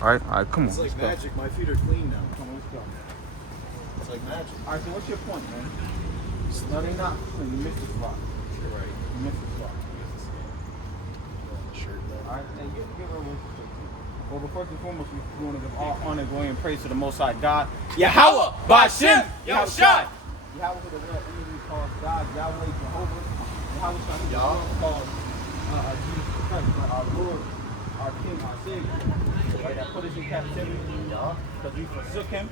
Alright, come on. It's like magic. My feet are clean now. Come on, let's go. It's like magic. Alright, so what's your point, man? No, they're not. So you missed the spot. You're right. You missed the spot. Shirt though. Alright, and give Revelation 13. Well, but first and foremost, we want to give all honor, glory, and praise to the Most High God. Yahweh, Bashem, Yahushua. Yahweh, who the world enemy calls God. Yahweh, Jehovah. Yahweh, who the world calls Jesus Christ, right? Our Lord, our King, our Savior. Right? That put us in captivity. Because we forsook him.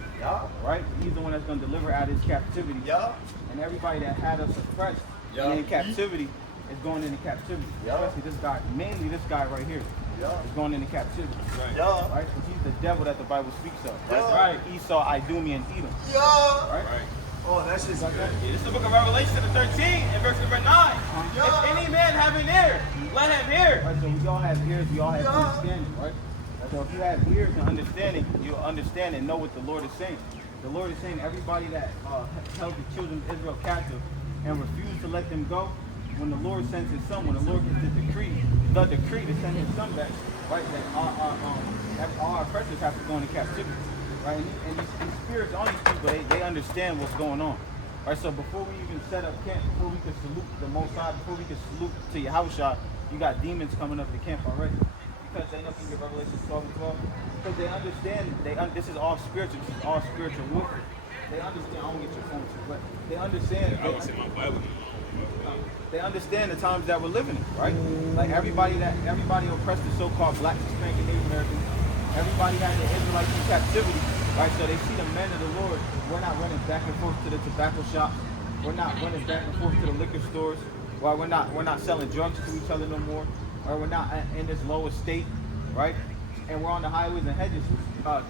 Right? He's the one that's going to deliver out of his captivity. And everybody that had us oppressed and in captivity is going into captivity. Especially this guy, mainly this guy right here. Is going into captivity. Right? Because he's the devil that the Bible speaks of. Right? Esau, Idumean, and Edom. Right? Oh, that's just good. This is the book of Revelation, the 13, and verse number 9. If any man have an ear, let him hear. Right, so we all have ears, we all have understanding, right? So if you have ears and understanding, you'll understand and know what the Lord is saying. The Lord is saying everybody that held the children of Israel captive and refused to let them go, when the Lord sends his son, when the Lord gives the decree to send his son back, right, that all our oppressors have to go into captivity. Right? And these spirits on these people, they understand what's going on. Right? So before we even set up camp, before we could salute the Most High, before we could salute to Yahushua, you got demons coming up to camp already. Because they know you get Revelation 12 and 12. Because they understand, this is all spiritual, this is all spiritual warfare. They understand, I don't get your phone too, but they understand. They understand the times that we're living in, right? Like everybody oppressed the so-called black, Hispanic, and Native Americans. Everybody had the Israelites in captivity, right? So they see the men of the Lord. We're not running back and forth to the tobacco shop. We're not running back and forth to the liquor stores. Right? We're not selling drugs to each other no more. Or we're not in this low estate, right? And we're on the highways and hedges,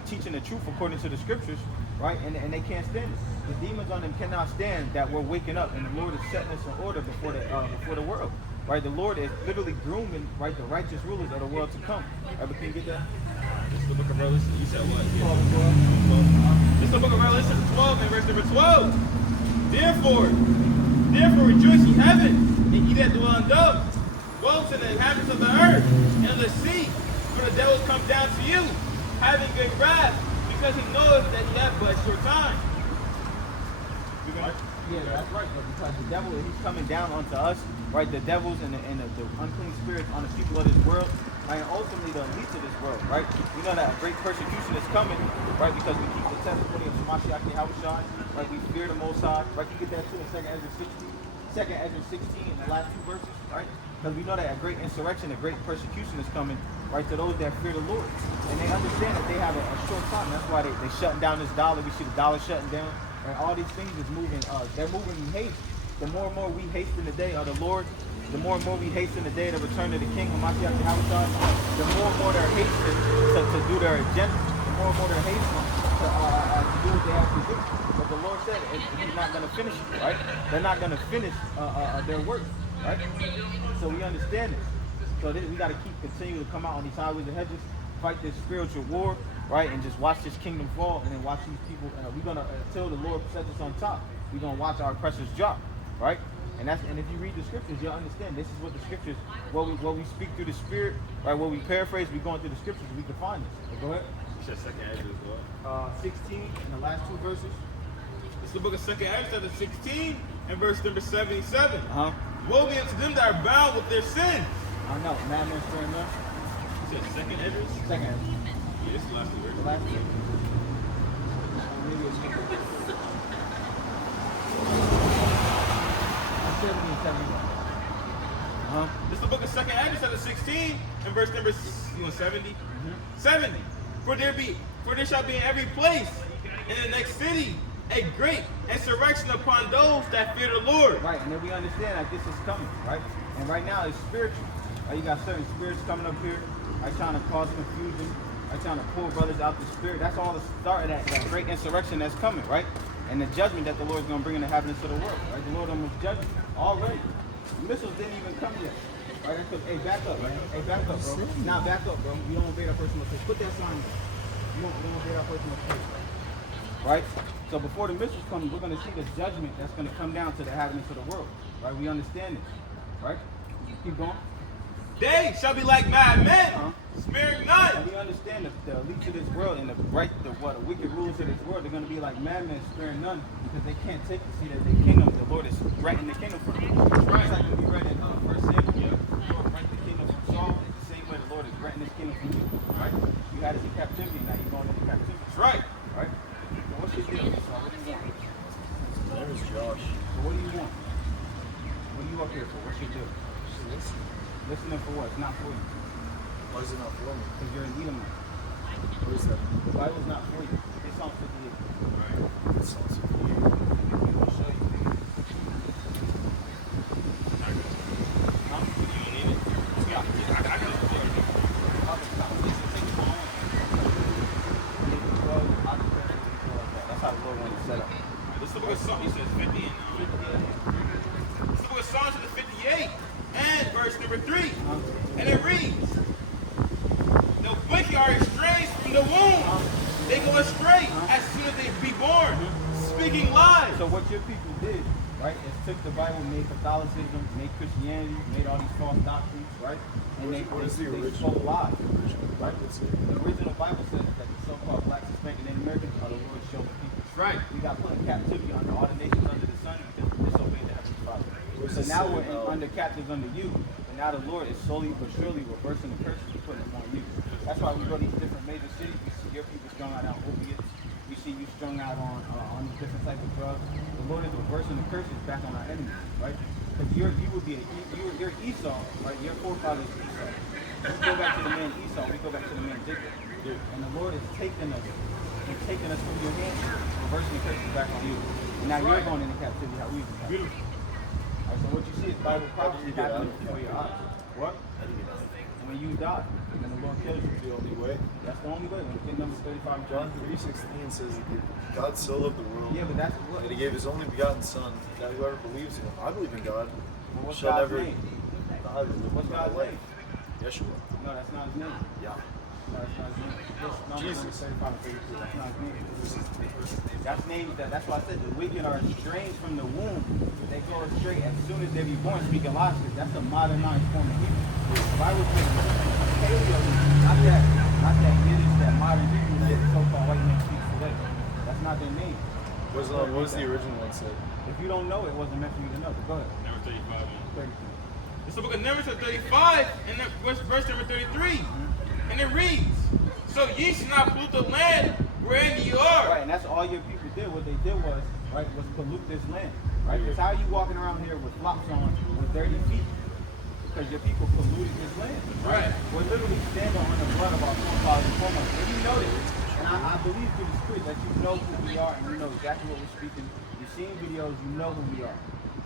teaching the truth according to the scriptures, right? And they can't stand it. The demons on them cannot stand that we're waking up, and the Lord is setting us in order before the world, right? The Lord is literally grooming, right, the righteous rulers of the world to come. Ever can you get that? This is the book of Revelation. You said what? This is the book of Revelation 12 and verse number 12. Therefore rejoice ye heaven, and ye that dwell in doves. Woe to the inhabitants of the earth and the sea, for the devil is come down to you, having great wrath, because he knows that he hath but a short time. Yeah, that's right. But because the devil, he's coming down onto us, right? The devils and the unclean spirits on the people of this world, right? And ultimately the elites of this world, right? We know that great persecution is coming, right? Because we keep the testimony of Mashiach Yahushua, right? We fear the Most High, right? You get that too in 2 Ezra 16 in the last two verses, right? Because we know that a great insurrection, a great persecution is coming, right, to those that fear the Lord. And they understand that they have a short time. That's why they shutting down this dollar. We see the dollar shutting down. And all these things is moving, they're moving in haste. The more and more we hasten the day of the Lord, the more and more we hasten the day of the return of the King, Mashiach Yahushua, the more and more they're hasting to do their agenda. The more and more they're hasting to do what they have to do. But the Lord said he's not going to finish it, right? They're not going to finish their work, right? So we understand this. So we got to continue to come out on these highways and hedges, fight this spiritual war, right? And just watch this kingdom fall, and then watch these people. We're gonna until the Lord sets us on top. We're gonna watch our oppressors drop, right? And if you read the scriptures, you'll understand this is what the scriptures, what we speak through the Spirit, right? What we paraphrase, we going through the scriptures, we can find this. So go ahead. You said 2 Ezra as well. 16 in the last two verses. It's the book of 2 Ezra, chapter 16, and verse number 77. Woe be unto them that are bound with their sins. I know, madness for enough. You said 2 Ezra? 2 Ezra. Yeah, this is the last two verses. The last two. Maybe it's 70 and 71. This is the book of 2 Ezra, chapter 16, and verse number 70. 70. For there shall be in every place in the next city a great insurrection upon those that fear the Lord. Right, and then we understand that this is coming, right? And right now it's spiritual. Right? You got certain spirits coming up here, right, trying to cause confusion, right, trying to pull brothers out the spirit. That's all the start of that great insurrection that's coming, right? And the judgment that the Lord is going to bring in the inhabitants of the world, right? The Lord almost judged already. The missiles didn't even come yet. Right? Because, hey, back up, man. Hey, back up, bro. Now back up, bro. You don't obey that personal space. Put that sign there. You don't obey that personal space. Right? So before the missiles come, we're going to see the judgment that's going to come down to the inhabitants of the world. Right? We understand this. Right? Keep going. They shall be like madmen, Uh-huh. sparing And none. we understand that the elites of this world and the wicked rulers of this world, they're going to be like madmen, sparing none, because they can't take the seat of the kingdom. The Lord is threatening the kingdom from them. Right. It's like when we read in 1 Samuel, the Lord threatened the kingdom from Saul. It's the same way the Lord is threatening his kingdom from you. Right? You had us in captivity, now you're going into captivity. That's right. Right? So what's your deal, Esau? What do you want? My name is Josh. So what do you want? What are you up here for? What's your deal? Listening for what? It's not for you. Why is it not for me? Because you're an Edomite. What is that? The Bible's not for you. It's Psalm 58. It sounds so weird. I'm going to show you. Huh? That's how the Lord wanted to set up. Let's look at Psalm. He says 50 and let's look at Psalms 58 and verse number 3. And it reads, the wicked are estranged from the womb. They go astray as soon as they be born, speaking lies. So what your people did, right, is took the Bible, made Catholicism, made Christianity, made all these false doctrines, right? And they spoke lies. Right? The original Bible says that the so-called blacks, Hispanic, and Native Americans are the Lord's chosen people. Right. We got put in captivity under all the nations under the sun because we disobeyed the Heavenly Father. So now we're under captives under you, and now the Lord is slowly but surely reversing the curses and putting them on you. That's why we go to these different major cities. We see your people strung out on opiates. We see you strung out on these different types of drugs. The Lord is reversing the curses back on our enemies, right? Because you're Esau, right? Your forefathers Esau. We go back to the man Esau. We go back to the man Jacob. And the Lord is taking us from your hand, reversing the curses back on you. And now you're going into captivity. How we captivity. Beautiful. All right, so what you see is Bible prophecy happening before your eyes. What? When you die, and then the Lord kills you. The only way. That's the only way. When King number 35, John 3:16 says that God so loved the world Yeah, but that's what. that he gave his only begotten son, that whoever believes in him, I believe in God, Well, what's shall God's never name? die but live What's eternal God's life. name? Yeshua. No, that's not his name. Yeah. No, that's not his name. Numbers Jesus. 35 and 32. That's not his name. That's names that's why I said the wicked are estranged from the womb. They go astray as soon as they be born, speaking lies. That's a modernized form of Hebrew. If I was paleo, not that Yiddish, that modern Hebrew that the so-called white man speaks today. That's not their name. What does the original one say? If you don't know, it wasn't meant for you to know. But go ahead. Number 35. 32. It's the book of Numbers 35 and verse number 33. And it reads, so ye shall not pollute the land wherein ye are. Right, and that's all your people did. What they did was pollute this land. Right? Because how are you walking around here with flops on with dirty feet? Because your people polluted this land. Right. We're literally standing on the blood of our forefathers and foremothers. And you know this. And I believe through the Spirit that you know who we are and you know exactly what we're speaking. You've seen videos, you know who we are.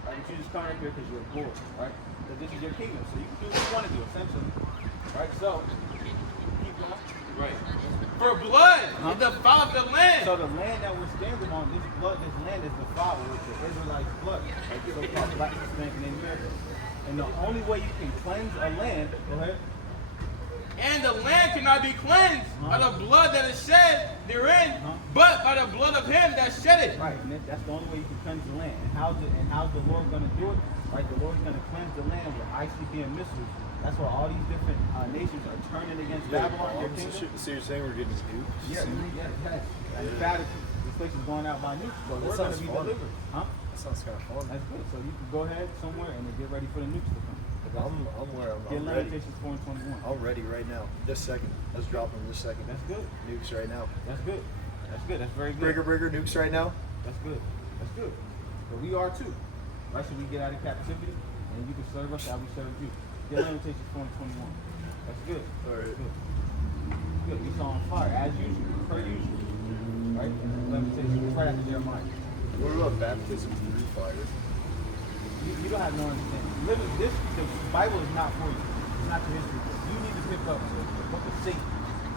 Right? But you just come up here because you're bored. Right? Because this is your kingdom. So you can do what you want to do, essentially. Right? So, keep going. Right. For blood is the foul of the land. So the land that we're standing on, this land is defiled with the Israelites' blood, like the so-called black, Hispanic, and Native American. And the only way you can cleanse a land, go ahead. And the land cannot be cleansed by the blood that is shed therein, but by the blood of him that shed it. Right, and that's the only way you can cleanse the land. And how's the Lord going to do it? Right, the Lord's going to cleanse the land with ICP and missiles. That's why all these different nations are turning against Babylon, your kingdom. So you're saying we're getting nuked? Yes. And emphatically, this place is going out by nukes, but we're going to be fun. delivered. Huh? That sounds kind of fun. That's good. So you can go ahead somewhere and then get ready for the nukes to come. I'm where Get I'm ready. Lamentations 4 and 21. I'm ready right now. This second. Let's drop them this second. That's good. Nukes right now. That's good. That's good. That's very good. Brigger, nukes right now. That's good. That's good. But we are too. Right? So we get out of captivity and you can serve us, I'll be serving you. Get Lamentations 4 and 21. That's good. All right. Good. Good. We saw on fire, as usual, per usual. Right? Lamentations, right after Jeremiah. What about baptism through fire? You don't have no understanding. Literally, the Bible is not for you. It's not your history book. You need to pick up the book of Satan.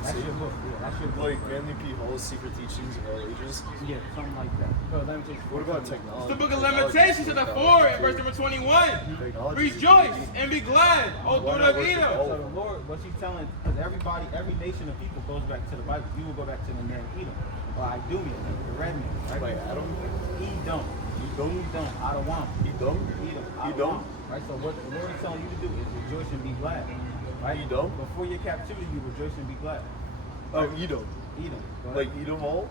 That's your book. Yeah, that's your book. Like Manly P. Hall's Secret Teachings of All Ages. Yeah, something like that. So Lamentations 4 What about It's technology? the book of Lamentations chapter 4 and verse number 21. Rejoice and be glad, O daughter of Edom. So the Lord, what's he telling? Because every nation of people goes back to the Bible. You will go back to the man Edom, or Idumean, the red man, right? Like Adam? Edom, Adawam, Edom? Edom, Adawam. Right. So what the Lord is telling you to do is rejoice and be glad. Right? Edom? Before your captivity, you rejoice and be glad. Oh, Edom. Edom. Go ahead. Like Edom all?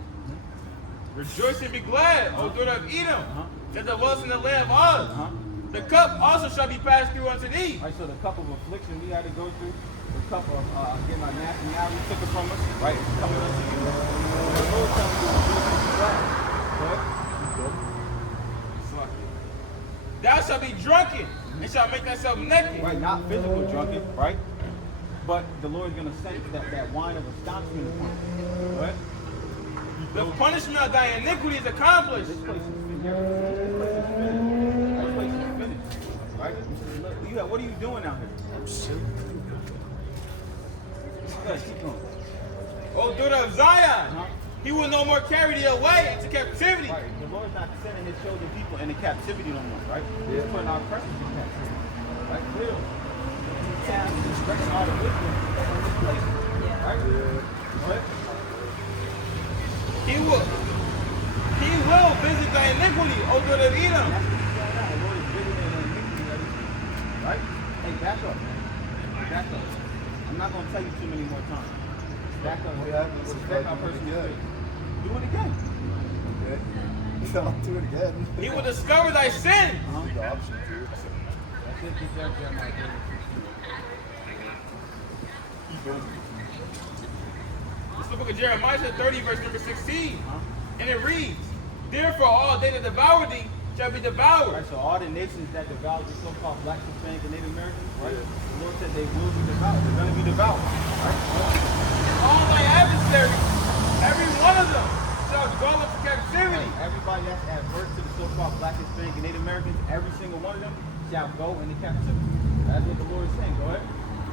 Rejoice and be glad, O daughter of Edom, that dwellest in the land of Uz. Uh-huh. The cup also shall be passed through unto thee. Right, so the cup of affliction we had to go through, the cup of getting our nationality took it from us, right? It's coming unto you. The Lord telling you to rejoice and be glad. Go ahead. Thou shalt be drunken, and shalt make thyself naked. Right, not physical drunken, right? But the Lord is going to send that wine of astonishment upon you. Go ahead. The punishment of thy iniquity is accomplished. This place is finished. This place is finished. This place is finished. Right? Look, what are you doing out here? I'm sick. Go ahead, keep going. O daughter of Zion, he will no more carry thee away into captivity. Right. The Lord's not sending his chosen people into captivity no more, right? He's putting our oppressors in captivity. Right? Clearly. Yeah, he's expressing all the wisdom in this place. Right? What? He will visit thy iniquity, O daughter of Edom. That's what he's doing now. The Lord is visiting the iniquity of his people. Right? Hey, back up, man. Back up. I'm not going to tell you too many more times. Back up. Back up, person. Do it again. Okay. I'll do it again. He will discover thy sin. The option too. That's it. Get there, Jeremiah 30. This is the book of Jeremiah, chapter 30, verse number 16. And it reads, therefore all they that devour thee shall be devoured. Right, so all the nations that devour the so-called blacks, Hispanics, and Native Americans, right? The Lord said they will be devoured. They're going to be devoured. Right? All thy adversaries, every one of them, shall go into captivity. Everybody that's adverse to the so-called black, Hispanic, and Native Americans, every single one of them shall go into captivity. That's what the Lord is saying. Go ahead.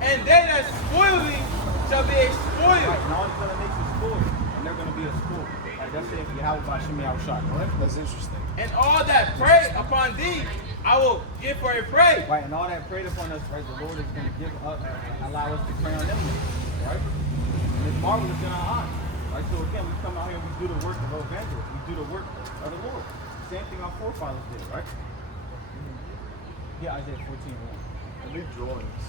And they that spoil thee shall be spoiled. Right, and all these other nations spoiled, and they're going to be a spoil. Like that's it for Yahweh by Shemi Shot. Go ahead. That's interesting. And all that prey upon thee, I will give for a prey. Right, and all that preyed upon us, right, the Lord is going to give up, allow us to prey on them. Right? And it's marvelous in our eyes. Right, so again, we come out here and we do the work of evangelists. We do the work of the Lord. Same thing our forefathers did, right? Yeah, Isaiah 14:1. I need drawings.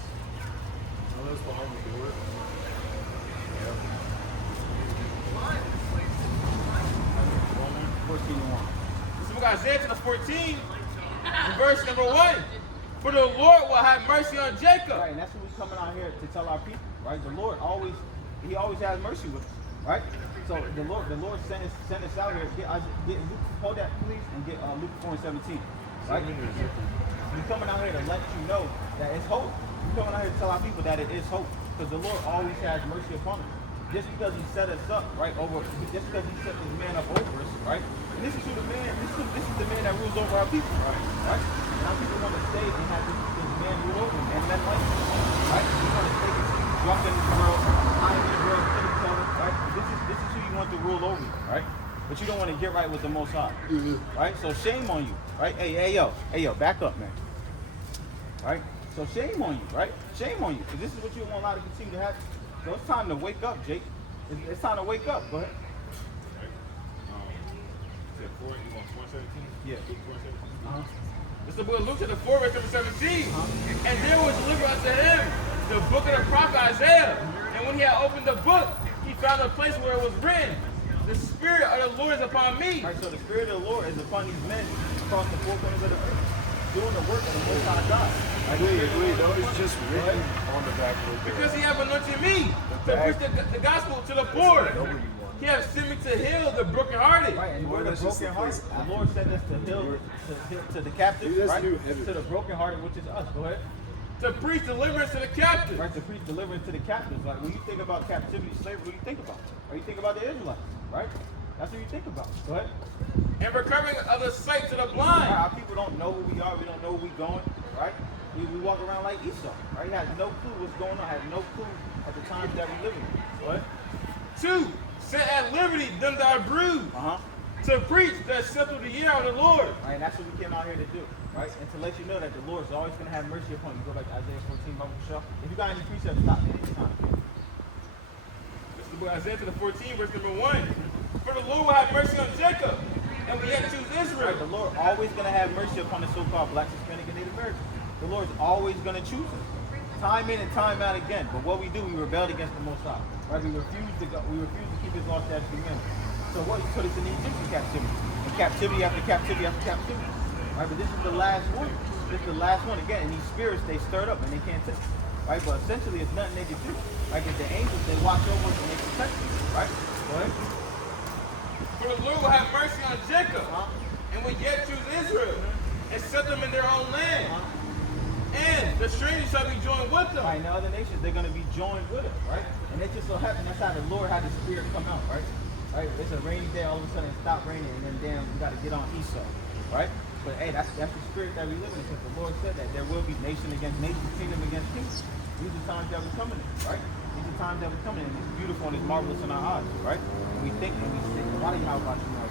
Are those behind the door? Yeah. 14:1. This is book of Isaiah chapter 14, verse number 1. For the Lord will have mercy on Jacob. Right, and that's what we're coming out here to tell our people, right? The Lord always has mercy with us, right? So the Lord sent us out here. Get Luke, hold that please, and get Luke 4:17. Right? We're coming out here to let you know that it's hope. We're coming out here to tell our people that it is hope, because the Lord always has mercy upon us. Just because He set us up, right, just because He set this man up over us, right? And this is the man that rules over our people, right? And our people want to stay and have this man rule over them, and then like, right? We want to stay drunk in this world, high in this world, kill each other, right? This is who you want to rule over you, right? But you don't want to get right with the Most High, right? So shame on you, right? Hey yo, back up, man. Right? So shame on you, right? Shame on you, because this is what you won't allow to continue to happen. So it's time to wake up, Jake. It's time to wake up. Go ahead. You want 4:17? Yeah. This is the book of Luke chapter 4, verse number 17. And there was delivered unto him the book of the prophet Isaiah. And when he had opened the book, he found a place where it was written, the Spirit of the Lord is upon me. All right, so the Spirit of the Lord is upon these men across the four corners of the earth, doing the work of the Most High God. Wait, that was just written on the back of the door. Because he hath anointed me to preach the gospel to the poor. Nobody wants. He hath sent me to heal the brokenhearted. Right, and we're the that's just broken the hearted. place The Lord sent us to heal to the captives, Dude, that's right? new heaven. To the broken hearted, which is us. Go ahead. To preach deliverance to the captive. Right, to preach deliverance to the captives. Like when you think about captivity, slavery, what do you think about? Or you think about the Israelites, right? That's what you think about. Go ahead. And recovering of the sight to the Right, blind. our people don't know who we are. We don't know where we're going, right? We walk around like Esau, right? He has no clue what's going on. Has no clue at the times that we live in. Go ahead. 2. Set at liberty them that are bruised. To preach the acceptable year of the Lord. Right, and that's what we came out here to do, right? And to let you know that the Lord is always going to have mercy upon you. Go back to Isaiah 14, Bible show. If you got any precepts, stop me anytime. This is the book of Isaiah 14, verse number 1. For the Lord will have mercy on Jacob, and will yet choose Right, Israel. the Lord always going to have mercy upon the so-called blacks, Hispanic, and Native Americans. The Lord's always going to choose us. time in and time out again. But what we do, we rebelled against the Most High. Right? We refused to go. We refused to keep His law, statutes, and commandments. So what? He put us in the Egyptian captivity, and captivity after captivity after captivity. Right? But this is the last one. This is the last one again. And these spirits, they stirred up and they can't take it. Right? But essentially, it's nothing they can do. Like if the angels, they watch over us and they protect us. Right? Go ahead. For the Lord will have mercy on Jacob, and will yet choose Israel, and set them in their own land. And the strangers shall be joined with them. Right, and the other nations, they're going to be joined with us, right? And it just so happened, that's how the Lord had the Spirit come out, right? Right? It's a rainy day, all of a sudden it stopped raining, and then damn, we got to get on Esau, right? But hey, that's the spirit that we live in, because the Lord said that there will be nation against nation, kingdom against kingdom. These are times that we're coming in, right? These are times that we're coming in, and it's beautiful and it's marvelous in our eyes, right? And we think and we say, why do you have about you know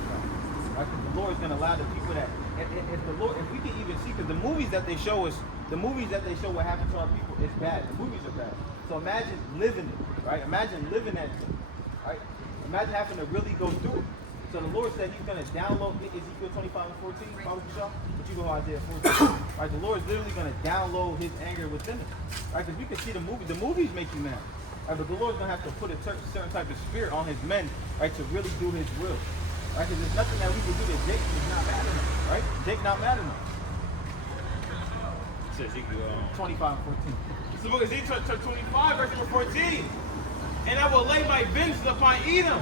right? Because the Lord is going to allow the people that, if the Lord, if we can even see, because the movies that they show us, what happened to our people is bad. The movies are bad. So imagine living it, right? Imagine living that thing, right? Imagine having to really go through it. So the Lord said He's going to download Ezekiel 25 and 14. But you go Isaiah 14. Right? The Lord is literally going to download His anger within us, right? Because we can see the movie. The movies make you mad, right? But the Lord's going to have to put a certain type of spirit on His men, right, to really do His will, right? Because there's nothing that we can do that Jake is not mad enough, right? Jake not mad enough. 25 and 14. It's the book of Ezekiel 25, verse number 14. And I will lay my vengeance upon Edom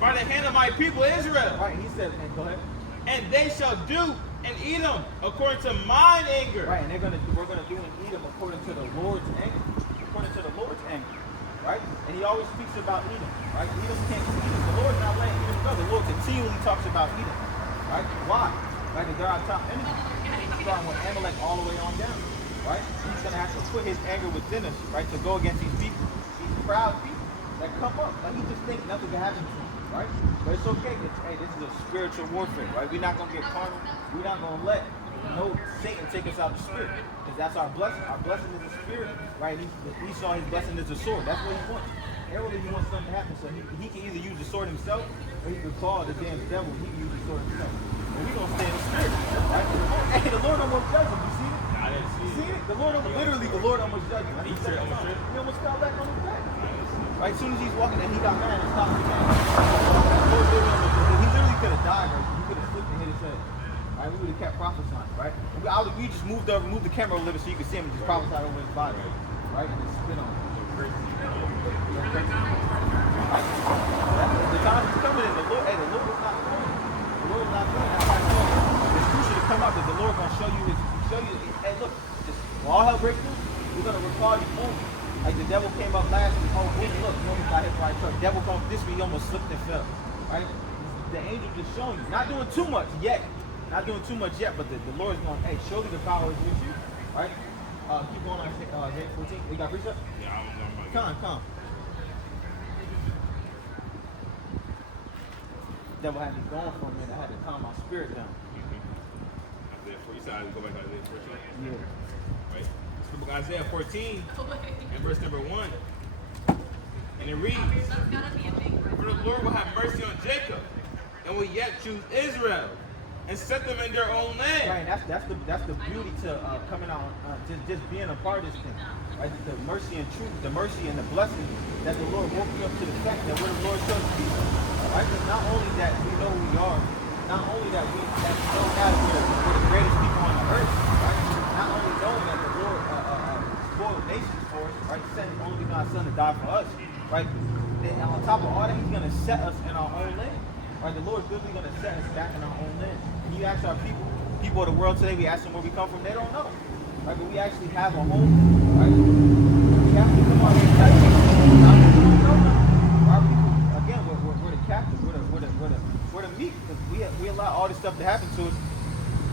by the hand of my people Israel. Right, He said, and go ahead. And they shall do in Edom according to mine anger. Right, and we're gonna do in Edom according to the Lord's anger. According to the Lord's anger. Right? And He always speaks about Edom. Right? Edom can't see Edom. The Lord's not letting Edom go. The Lord continually talks about Edom. Right? Why? Right? Because they're our top enemy. Starting with Amalek all the way on down. Right? He's going to have to put His anger within us, right, to go against these people, these proud people that come up. Like He just thinks nothing can happen to them, right? But it's okay. Hey, this is a spiritual warfare, right? We're not going to get carnal. We're not going to let no Satan take us out of the spirit, because that's our blessing. Our blessing is the spirit, right? He saw his blessing as a sword. That's what he wants. Everybody wants something to happen, so he can either use the sword himself, or he can call the damn devil. He can use the sword himself. And we're going to stay in the spirit, right? Hey, the Lord almost judged him. You see it? I didn't see See it. it? The Lord almost judged him. He almost fell back on his back. Right? As soon as he's walking, and he got mad and stopped the man. He literally could have died, right? He could have slipped and hit his head. Right? We would have kept prophesying, right? We just moved the camera a little so you could see him and just prophesy over his body, right? And then spit on him. Right? The time is coming, and the Lord is not playing. The Lord is not playing. It's crucial to come out, because the Lord gonna show you. Hey, look, just when all hell breaks loose, we're gonna recall these moments. Like the devil came up last week. Oh, look, he almost got hit by a truck. Devil comes this week, he almost slipped and fell. Right? The angel just showing you, not doing too much yet. Not doing too much yet, but the Lord's going, hey, surely the power is with you. Right? Keep going on Isaiah 14. We got precept? Yeah, I'm Come. Devil had me going for a minute. I had to calm my spirit down. You said I go back to Isaiah 14. Yeah. Right? It's the book of Isaiah 14 and verse number 1. And it reads, for the Lord will have mercy on Jacob, and will yet choose Israel, and set them in their own land. Right, that's the beauty to coming out, just being a part of this thing. Right, the mercy and truth, the mercy and the blessing that the Lord woke me up to the fact that what the Lord chose to be. Right, because not only that we know who we are, not only that we know that we're the greatest people on the earth. Right, not only knowing that the Lord spoiled nations for us, right, sent His only begotten Son to die for us. Right, and on top of all that, He's going to set us in our own land. Right, the Lord's literally going to set us back in our own land. And you ask our people of the world today, we ask them where we come from, they don't know. Right, but we actually have a home. Right, we have to come out here and tell you. Our people, again, we're the captives. We're the meek, because we allow all this stuff to happen to us,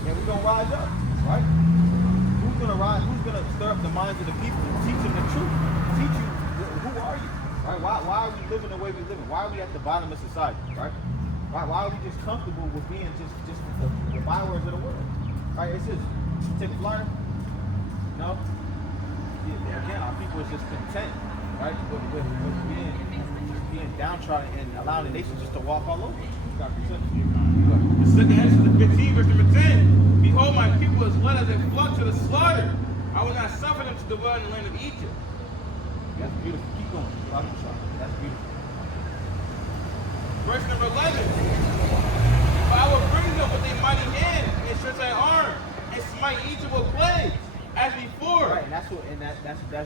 and we're going to rise up. Right? Who's going to rise? Who's going to stir up the minds of the people and teach them the truth? Teach you, who are you? Right? Why are we living the way we're living? Why are we at the bottom of society? Right? Why are we just comfortable with being just the bywords of the world? Right? It says, take a flyer. No? Yeah, again, our people is just content, right? With being downtrodden and allowing the nation just to walk all over. The second Exodus 15, verse number 10. Behold, my people is led as a flock to the slaughter. I will not suffer them to dwell in the land of Egypt. That's beautiful. Keep going. That's beautiful. Verse number 11. For I will bring them with a mighty hand and stretch thy arm and smite Egypt with plagues as before. Right, and that's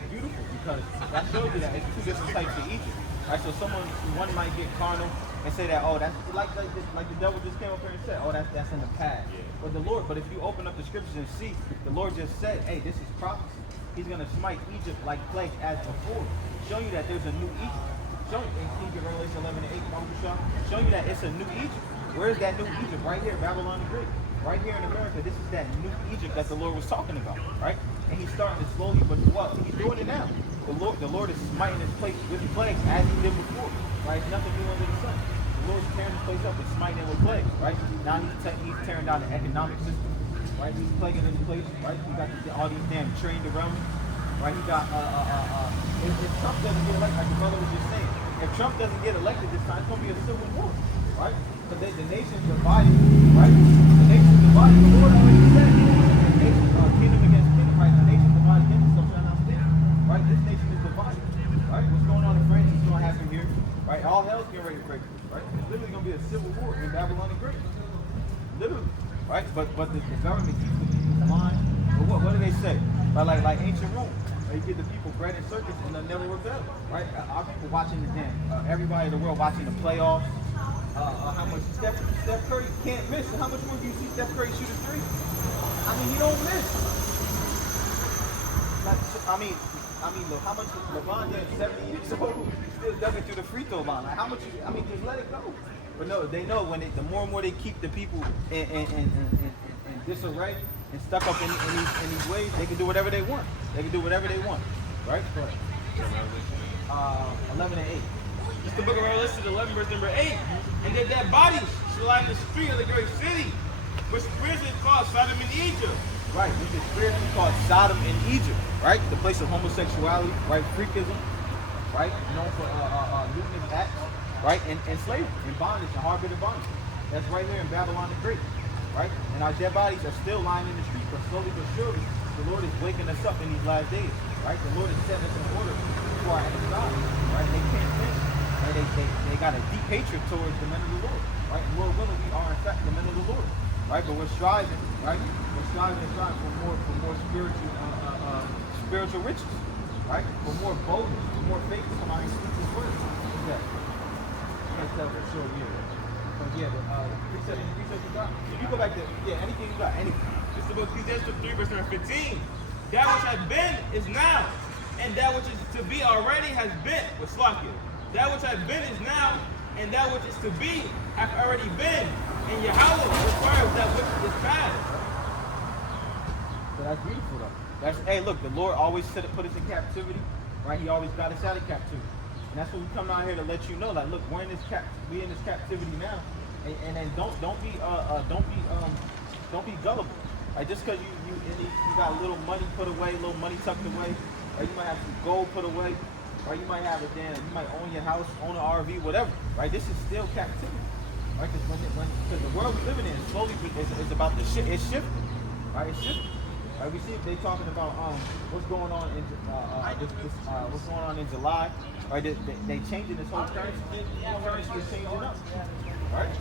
beautiful because that shows you that it's two different types of Egypt. Right, so one might get carnal and say that, oh, that's like the devil just came up here and said, oh, that's in the past. Yeah. But if you open up the scriptures and see, the Lord just said, hey, this is prophecy. He's gonna smite Egypt like plagues as before, showing you that there's a new Egypt. Showing in King Revelation 11 and 8, showing you that it's a new Egypt. Where is that new Egypt? Right here, Babylon the Great. Right here in America, this is that new Egypt that the Lord was talking about, right? And he's starting to slowly, but what? He's doing it now. The Lord is smiting this place with plagues as he did before, right? It's nothing new under the sun. The Lord's tearing this place up and smiting it with plagues, right? Now he's tearing down the economic system, right? He's plaguing this place, right? He got all these damn trained around him, right? He got, if Trump doesn't get elected, like the brother was just saying, if Trump doesn't get elected this time, it's going to be a civil war, right? Because the nation's divided, right? The nation's divided. The Lord already said, the nation, kingdom against kingdom, right? The nation's divided against itself, shall not stand, right? This nation is divided, right? What's going on in France is going to happen here, right? All hell's getting ready to break loose, right? It's literally going to be a civil war in Babylon the Great, literally, right? But the government keeps the people in line. But what do they say? Like ancient Rome. They give the people bread and circus and they'll never rebel, right? Our people watching the damn, everybody in the world watching the playoffs. How much Steph Curry can't miss. How much more do you see Steph Curry shoot a three? I mean, he don't miss. Look, how much LeBron James, 70 years old, still ducking through the free throw line? Like, how much? Just let it go. But no, they know when the more and more they keep the people in disarray and stuck up in these ways, they can do whatever they want. They can do whatever they want, right? But 11 and 8. It's the book of Revelation 11, verse number 8. And their dead bodies shall lie in the street of the great city, which spiritually is called Sodom and Egypt. Right, which is spiritually called Sodom and Egypt, right? The place of homosexuality, right? Freakism, right? Known for lewdness acts, right? And slavery, and bondage, and hard-bitten bondage. That's right here in Babylon the Great, right? And our dead bodies are still lying in the street, but slowly but surely, the Lord is waking us up in these last days, right? The Lord is setting us in order for our enemies, right? They can't think, right? They got a deep hatred towards the men of the Lord, right? And Lord willing, we are in fact the men of the Lord, right? But we're striving, right? We're striving for more spiritual riches, right? For more boldness, for more faith to come out and speak His word. What's that? I can't tell for sure yet. But yeah, the precepts you got. If you go back to anything you got, anything. This is the book of Ecclesiastes 3, verse number 15. That which has been is now, and that which is to be already has been. With Slakia. That which has been is now, and that which is to be hath already been. And Yahweh requires that which is past. So that's beautiful though. Hey, look, the Lord always put us in captivity, right? He always got us out of captivity. And that's what we come out here to let you know. Like, look, we in this captivity now, and then don't be gullible. Like, just because you got a little money put away, a little money tucked away, or you might have some gold put away, or you might have you might own your house, own an RV, whatever, right? This is still captivity, right? Because the world we're living in slowly is about the shit. It's shifting, right? It's shifting. Right, we see they talking about what's going on in what's going on in July. Right, they changing this whole currency. Currency is changing up. Right,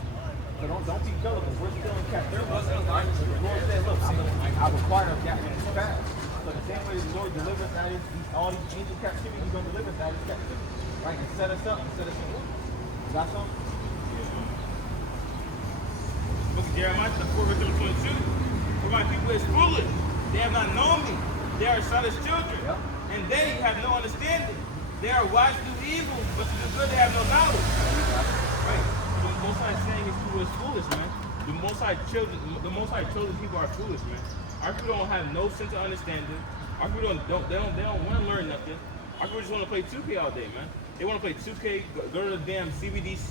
so don't be gullible. We're still in captivity. Right, so the Lord said, look, I require that which is fast. So the same way the Lord delivers us out of all these ancient captivity, He's gonna deliver us out of this captivity. Right, and set us up and set us in order. You got something? Book of Jeremiah, 4, verse number 22. For my people is foolish. They have not known me. They are childish children. Yep. And they have no understanding. They are wise to do evil, but to do good they have no knowledge. Right. The Most High saying His people is foolish, man. The Most High chosen people are foolish, man. Our people don't have no sense of understanding. Our people don't want to learn nothing. Our people just want to play 2K all day, man. They want to play 2K, go to the damn CBD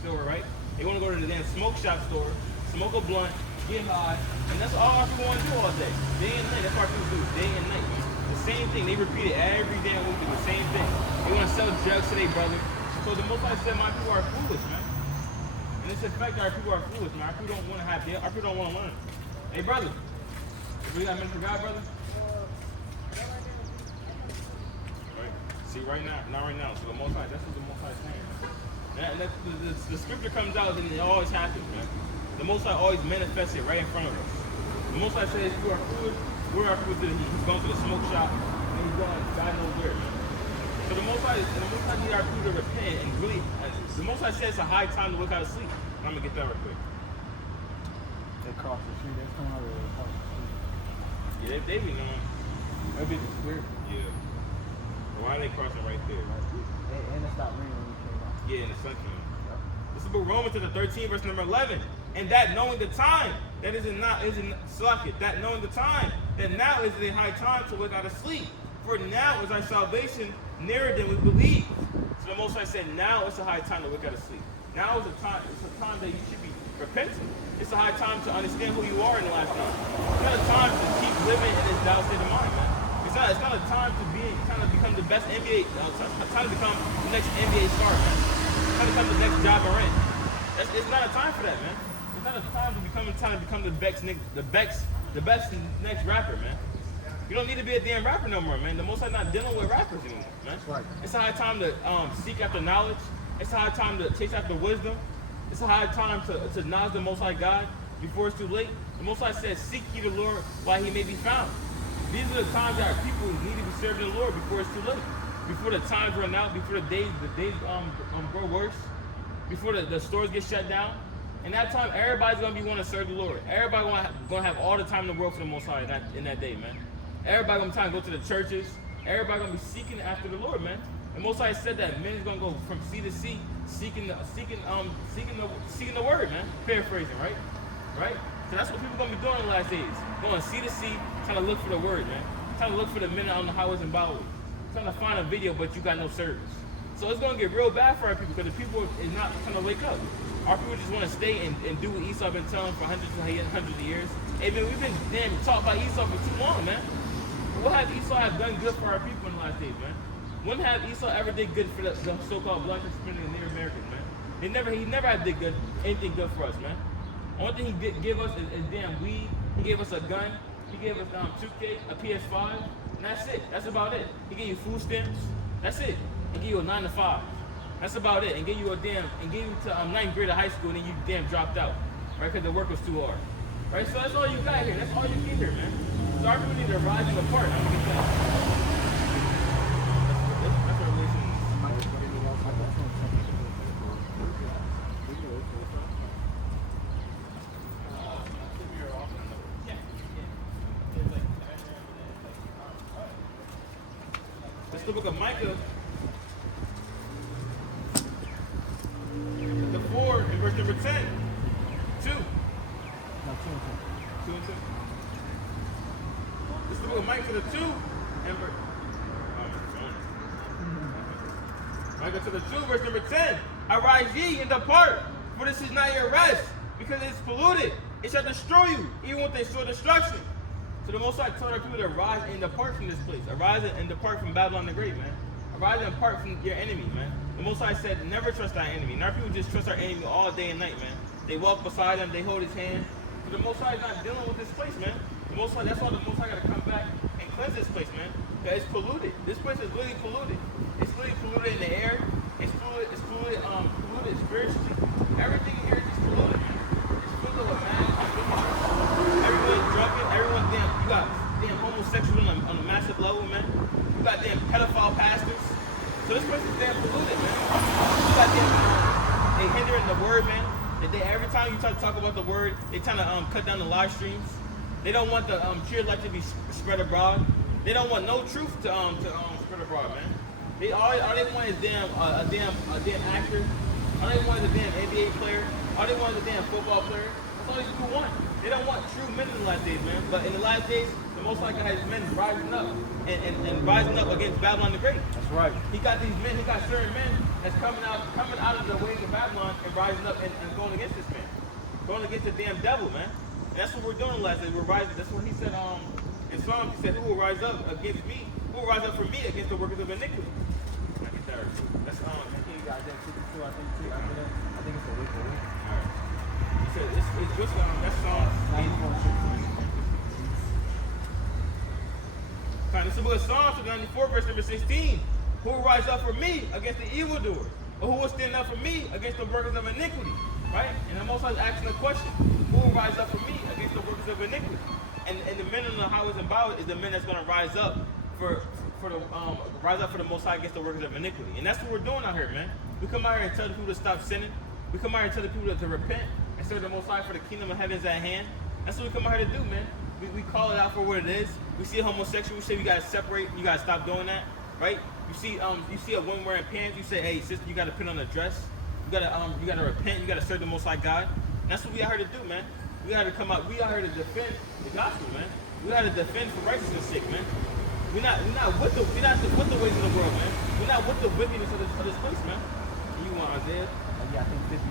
store, right? They want to go to the damn smoke shop store, smoke a blunt, get high, and that's all our people want to do all day. Day and night, that's what our people do, day and night. The same thing, they repeat it every damn week, the same thing. They want to sell drugs to their brother. So the Most High said, my people are foolish, man. And it's the fact that our people are foolish, man. Our people don't want to our people don't want to learn. Hey, brother, you got a minute for God, brother? See, right now, not right now. So the Most High, that's what the Most High is saying. The scripture comes out and it always happens, man. The Most High always manifests it right in front of us. The Most High says, "You are food. Where are food?" He's going to the smoke shop and he's going, God knows where, man. So the Most High need our people to repent and really. The Most High says it's a high time to wake out of sleep. I'm gonna get that real quick. They cross the street. They come out of the cross the street. Yeah, they be knowing. Maybe it's weird. Yeah. But why are they crossing right there? And it's not raining when you came out. Yeah, in the sun came. This is book Romans to the 13th verse number 11. And that knowing the time, that isn't Slack that knowing the time, that now is a high time to wake out of sleep. For now is our salvation nearer than we believe. So the Most High said, now it's a high time to wake out of sleep. Now is a time. It's a time that you should be repenting. It's a high time to understand who you are in the last days. It's not a time to keep living in this doubt state of mind, man. It's not a time to become the best NBA. Time to become the next NBA star, man. It's time to become the next Ja Morant. It's not a time for that, man. It's not a time to become the best next rapper, man. You don't need to be a damn rapper no more, man. The Most High not dealing with rappers anymore, man. That's right. It's a high time to seek after knowledge. It's a high time to chase after wisdom. It's a high time to acknowledge the Most High God before it's too late. The Most High says, "Seek ye the Lord while He may be found." These are the times that our people need to be serving the Lord before it's too late. Before the times run out, before the days grow worse, before the stores get shut down. And that time, everybody's gonna be wanting to serve the Lord. Everybody gonna have all the time in the world for the Most High in that day, man. Everybody gonna time to go to the churches. Everybody gonna be seeking after the Lord, man. The Most High said that men is gonna go from sea to sea, seeking the word, man. Paraphrasing, right? Right? So that's what people gonna be doing in the last days. Going sea to sea, trying to look for the word, man. Trying to look for the men on the highways and byways. Trying to find a video, but you got no service. So it's gonna get real bad for our people because the people is not trying to wake up. Our people just want to stay and do what Esau been telling for hundreds of years. Hey man, we've been damn taught by Esau for too long, man. What have Esau have done good for our people in the last days, man? When have Esau ever did good for the so-called black Hispanic and Native Americans, man? He never had did anything good for us, man. Only thing he did give us is damn weed. He gave us a gun. He gave us 2K, a PS5, and that's it. That's about it. He gave you food stamps. That's it. He gave you a 9 to 5. That's about it. And gave you to 9th grade of high school, and then you damn dropped out, right? Because the work was too hard, right? So that's all you got here. That's all you get here, man. So our people need to rise them apart. I'm gonna get that. That's our relation. Let's the book of Micah, the 4 and verse number 10. 2. No, 2 and 2 and 2. This is the book of Micah to the 2 and verse. Micah to the 2 verse number 10. Arise ye and depart, for this is not your rest, because it is polluted. It shall destroy you, even with a sure destruction. So the Most High told our people to arise and depart from this place. Arise and depart from Babylon the Great, man. Arise and depart from your enemy, man. The Most High said, never trust thy enemy. And our people just trust our enemy all day and night, man. They walk beside him, they hold his hand. So the Most High is not dealing with this place, man. The Most High, that's why the Most High got to come back and cleanse this place, man. Because it's polluted. This place is literally polluted. It's literally polluted in the air. It's polluted spiritually. Everything here is just polluted, man. It's filled with mad. Everyone's drunken. Everyone's damn. You got damn homosexual on a massive level, man. You got damn pedophile pastors. So this place is damn polluted, man. You got damn. They hindering the word, man. Every time you try to talk about the word, they trying to cut down the live streams. They don't want the pure light to be spread abroad. They don't want no truth to spread abroad, man. All they want is a damn actor. All they want is a damn NBA player. All they want is a damn football player. That's all these people want. They don't want true men in the last days, man. But in the last days, the Most High has men rising up and rising up against Babylon the Great. That's right. He got these men. He got certain men that's coming out of the ways of Babylon and rising up and going against this man, going against the damn devil, man. And that's what we're doing the last days. We're rising. That's what he said in Psalms. He said, "Who will rise up against me? Who will rise up for me against the workers of iniquity?" I get that. That's I think you got that 52, I think, too. After that, I think it's a week. Alright. He said, it's just that's Psalms. This is the book of Psalms, 94, verse number 16. Who will rise up for me against the evildoers? Or who will stand up for me against the workers of iniquity? Right? And the Most High is asking the question, who will rise up for me against the workers of iniquity? And the men on the highways and byways is the men that's going to rise up for the Most High against the workers of iniquity. And that's what we're doing out here, man. We come out here and tell the people to stop sinning. We come out here and tell the people to repent and serve the Most High, for the kingdom of heaven is at hand. That's what we come out here to do, man. We call it out for what it is. We see a homosexual, we say we gotta separate, you gotta stop doing that, right? You see a woman wearing pants, you say, hey sister, you gotta put on a dress. You gotta repent, you gotta serve the Most High God. And that's what we out here to do, man. We out here to defend the gospel, man. We out here to defend for righteousness' sake, man. We're not with the ways of the world, man. We're not with the wickedness of this place, man. And you want Isaiah? Yeah, I think 52.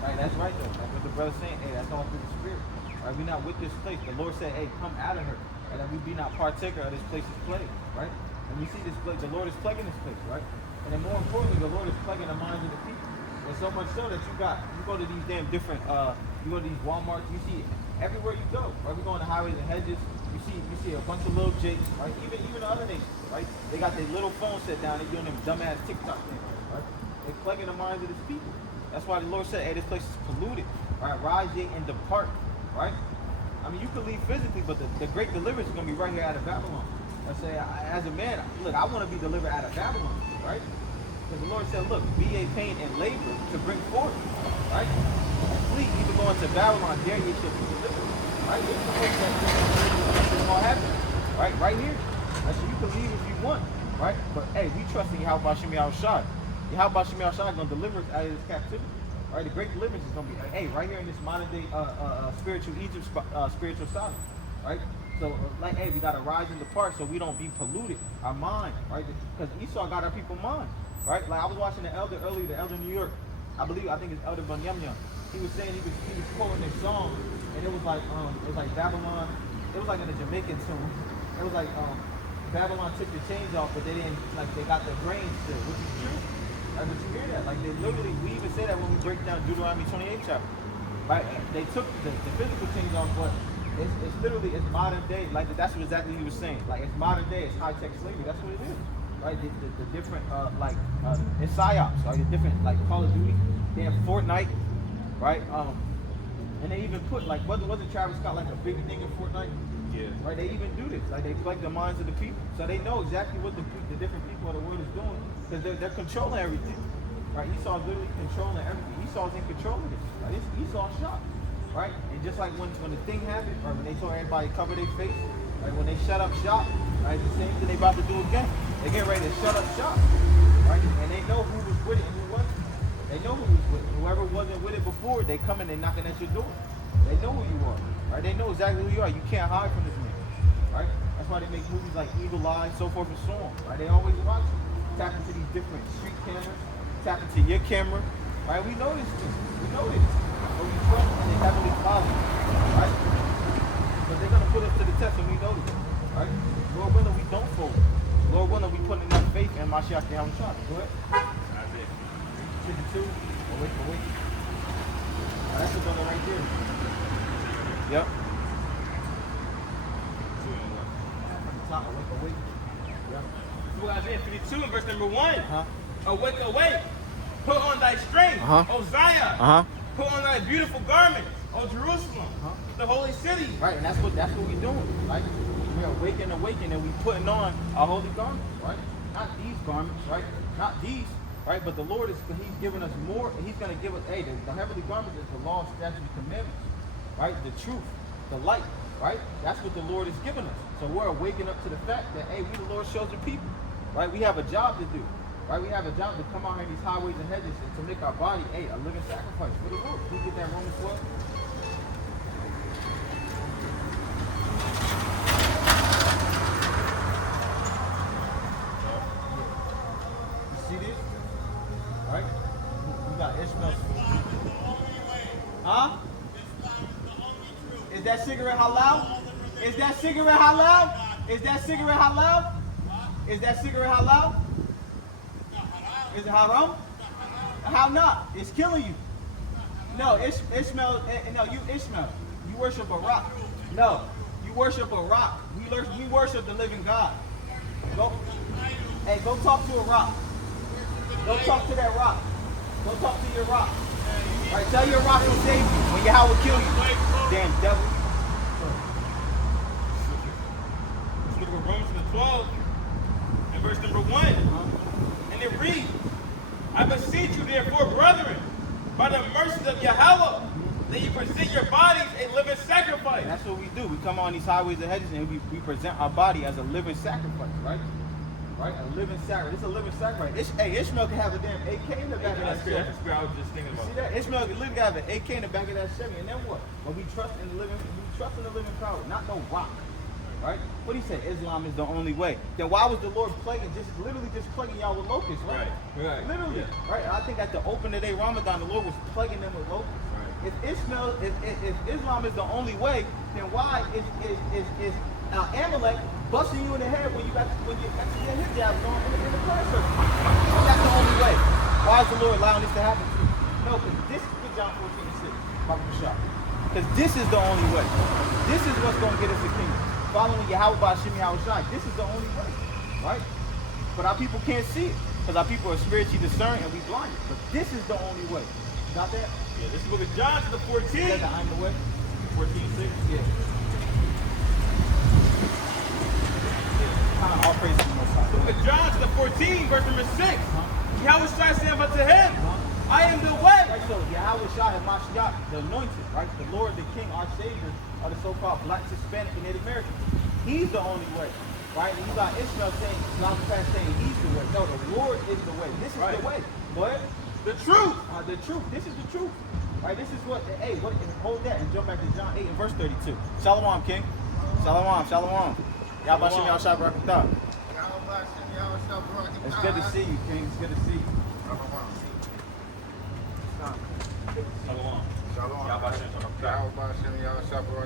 Right, that's right though. That's what the brother's saying. Hey, that's all through the spirit. Right, we're not with this place. The Lord said, hey, come out of her. And that we be not partaker of this place's plague. Right? And we see this plague, the Lord is plaguing this place, right? And then more importantly, the Lord is plaguing the minds of the people. And so much so that you go to these damn different you go to these Walmarts, you see everywhere you go, right? We go on the highways and hedges, you see a bunch of little jakes, right? Even the other nations, right? They got their little phone set down, they doing them dumbass TikTok things, right? They're plaguing the minds of this people. That's why the Lord said, hey, this place is polluted. Right? Rise ye and depart. Right? I mean, you can leave physically, but the great deliverance is going to be right here out of Babylon. I say, as a man, look, I want to be delivered out of Babylon. Right? Because the Lord said, look, be a pain and labor to bring forth. Right? Flee, even go into Babylon, there you shall be delivered. Right? This is the place that's going to happen. Right? Right here. Right? So you can leave if you want. Right? But hey, we trust in Yahweh Shem Yahushua. Yahweh Shem Yahushua is going to deliver us out of this captivity. Right? The great deliverance is going to be, hey, right here in this modern day spiritual Egypt, spiritual Sodom. Right? So, like, hey, we got to rise and depart so we don't be polluted. Our mind, right? Because Esau got our people mind. Right? Like, I was watching the elder earlier, the elder in New York. I think it's Elder Bunyamya. He was saying, he was quoting a song, and it was like Babylon. It was like in a Jamaican tune. It was like, Babylon took the chains off, but they didn't, like, they got the grain still, which is true. Like, but you hear that? Like, they literally, we even say that when we break down Deuteronomy 28 chapter. Right? They took the physical chains off, but it's literally, it's modern day. Like, that's what exactly he was saying. Like, it's modern day, it's high-tech slavery. That's what it is. Right? The different, it's psyops, like the different, like Call of Duty, they have Fortnite, right? And they even put, like, wasn't Travis Scott like a big thing in Fortnite? Yeah. Right? They even do this. Like, they collect the minds of the people. So they know exactly what the different people of the world is doing. Because they're controlling everything. Right? Esau's literally controlling everything. Esau's in control of this. Right? It's Esau's shop. Right? And just like when the thing happened, or when they told everybody to cover their face, right? When they shut up shop, right? The same thing they about to do again. They get ready to shut up shop. Right? And they know who was with it and who wasn't. They know who was with it. Whoever wasn't with it before, they come in and knocking at your door. They know who you are. Right? They know exactly who you are. You can't hide from this man. Right? That's why they make movies like Eagle Eye, so forth and so on. Right? They always watch you. Tap into these different street cameras. Tap into your camera. Right? We know this. We know this. But we trust in the Heavenly Father. Right? But they're going to put us to the test and we know this. Right? Lord willing, we don't fold. Lord willing, we put enough faith in Mashiach Yahushua. Go ahead. 52. Awake. That's the brother right there. Yep. Awake. Yep. Look at Isaiah 52 verse number 1. Uh-huh. Awake. Put on thy strength, O Zion. Put on thy beautiful garment, O Jerusalem, the holy city. Right, and that's what we're doing. Right? We're awakening, and we putting on our holy garments, right? Not these garments, right? Not these, right? But the Lord He's giving us more, and He's going to give us, hey, the heavenly garments is the law, statutes, and commandments, right? The truth, the light, right? That's what the Lord is giving us. So we're waking up to the fact that, hey, we the Lord's chosen people, right? We have a job to do, right? We have a job to come out here in these highways and hedges and to make our body, hey, a living sacrifice for the Lord. Can we get that Romans 12? See this? Right? We got Ishmael. Huh? Is that cigarette halal? Is that cigarette halal? Is that cigarette halal? Is that cigarette halal? Is it haram? How not? It's killing you. No, Ishmael. No, you Ishmael. You worship a rock. No, you worship a rock. We worship the living God. Go. Hey, go talk to a rock. Go talk to that rock. Go talk to your rock. Right, tell your rock will save you when Yahweh will kill you. Damn devil. Let's look at Romans 12 and verse number 1. And it reads, I beseech you therefore, brethren, by the mercies of Yahweh, that you present your bodies a living sacrifice. That's what we do. We come on these highways and hedges and we present our body as a living sacrifice, right? Right? A living sacrifice. It's a living sacrifice. Hey, Ishmael can have a damn AK in the back of that That's Chevy. the script I was just thinking about. See that? Ishmael can literally have an AK in the back of that Chevy, and then what? But we trust in the living power, not no rock. Right? What he said, Islam is the only way. Then why was the Lord plaguing, literally just plaguing y'all with locusts, right? Right. Literally. Yeah. Right? I think at the open of day Ramadan, the Lord was plaguing them with locusts. Right. If Islam is the only way, then why is Amalek busting you in the head when you got your hijab on in the prayer circle? That's the only way. Why is the Lord allowing this to happen to you? No, because this is what John 14:6, Bible Shah. Because this is the only way. This is what's going to get us the kingdom. Following Yahweh by Hashem Yahweh Shai. This is the only way. Right? But our people can't see it. Because our people are spiritually discerned and we blinded. But this is the only way. Got that? Yeah, this is the book of John to the 14. Is that the I'm the way? 14:6. Yeah. All praise to the Most High. Book of John to the 14, verse number 6. Yahweh Shai said unto him, I am the way. Right, so Yahweh Shai and Mashiach, the anointed, right? The Lord, the King, our Savior, are the so-called Black, Hispanic, and Native Americans. He's the only way, right? And you got Ishmael saying, Past saying he's the way. No, the Lord is the way. This is Right. the way. Go ahead. The truth. The truth. This is the truth. Right? This is what, hey, hold that and jump back to John 8 and verse 32. Shalom, King. Shalom, shalom. Yahweh Shem Yahweh Barakatah. It's good to see you, King. It's good to see you. Shalom. Shalom. Yahweh Shem Shalom. Yahweh Shem Yahweh Shabbat.